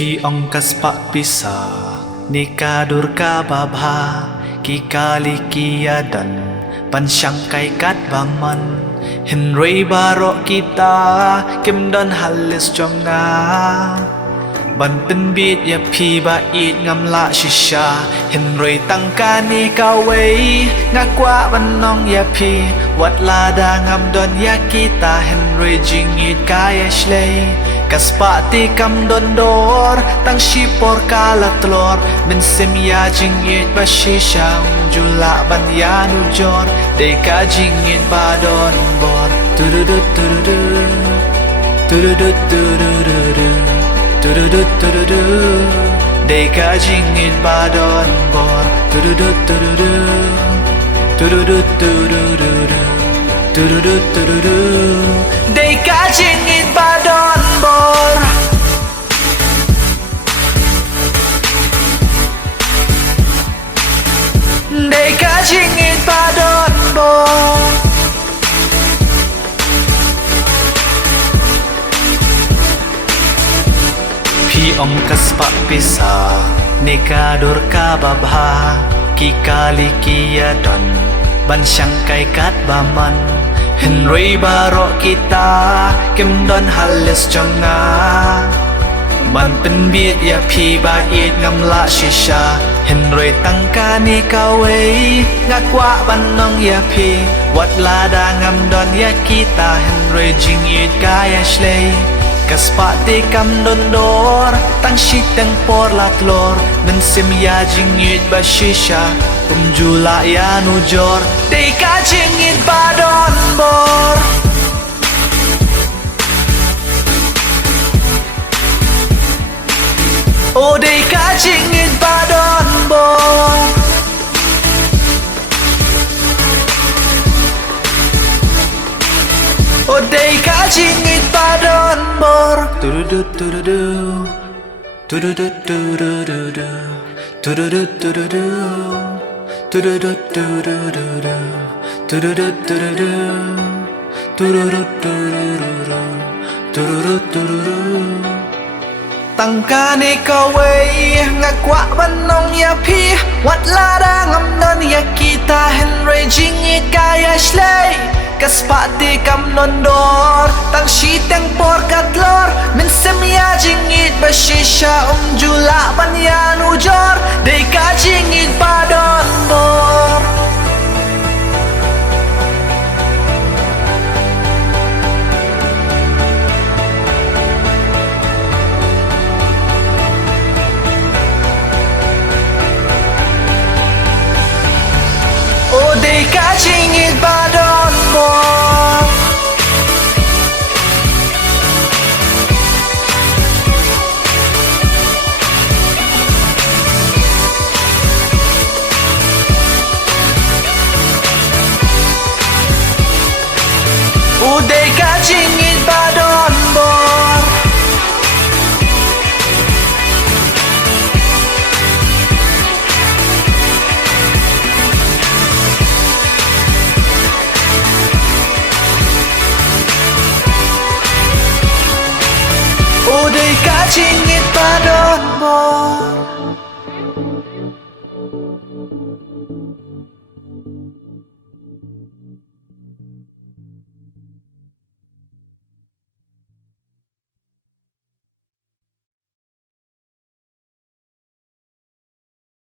Pi ongkas pak pisa Nika durka babha Ki kali kia dan Pansyangkai kat baman Henry barok kita Kim don halis jonga Ban pen beat ya pi ba it ngam la shisha Henry tangka ni kawai Ngakwa banong ya pi Wat lada ngam don ya kita Henry jingit kaya shlay Kaspati kam don dor Tang shipor kala tlor Men sim ya jingit ba shisha Jula ban ya nujor Deka jingit ba don bor Turudut turudut Turudut turudut Turudut turudut Deka jingit ba don bor Turudut turudut Turudut turudut Turudut turudut Deka jingit ba don bor Deka jingit ba don bor Pi ongkas pak pisa Nika durka babha Ki kali kia don Ban syangkai kat baman Henry barok kita Kim don halis jonga Ban pen beat ya pi ba it ngam la shisha Henry tangka ni kawai Ngakwa banong ya pi Wat lada ngam don ya kita Henry jingit kaya shlay Kaspati kam don dor Tang shitang por la tlor Men sim ya jingit ba shisha Jula ya nujor Deka jingit ba don bor Oh deka jingit ba don bor Oh deka jingit ba don bor Turudut turudut Turudut turudut Turudut turudut Turudut turudut Turudut turudut Turudut turudut Turudut turudut Tangka ni kawai Ngakwa banong ya pi Wat lada ngam don ya kita Henry jingit kaya shlay Kaspati kam nondor Tang shitang por katlor Min sem ya jingit ba shisha Jula ban ya nujor Deka jingit ba don bor Oh deka jingit ba don bor Oh deka jingit ba don bor Oh deka jingit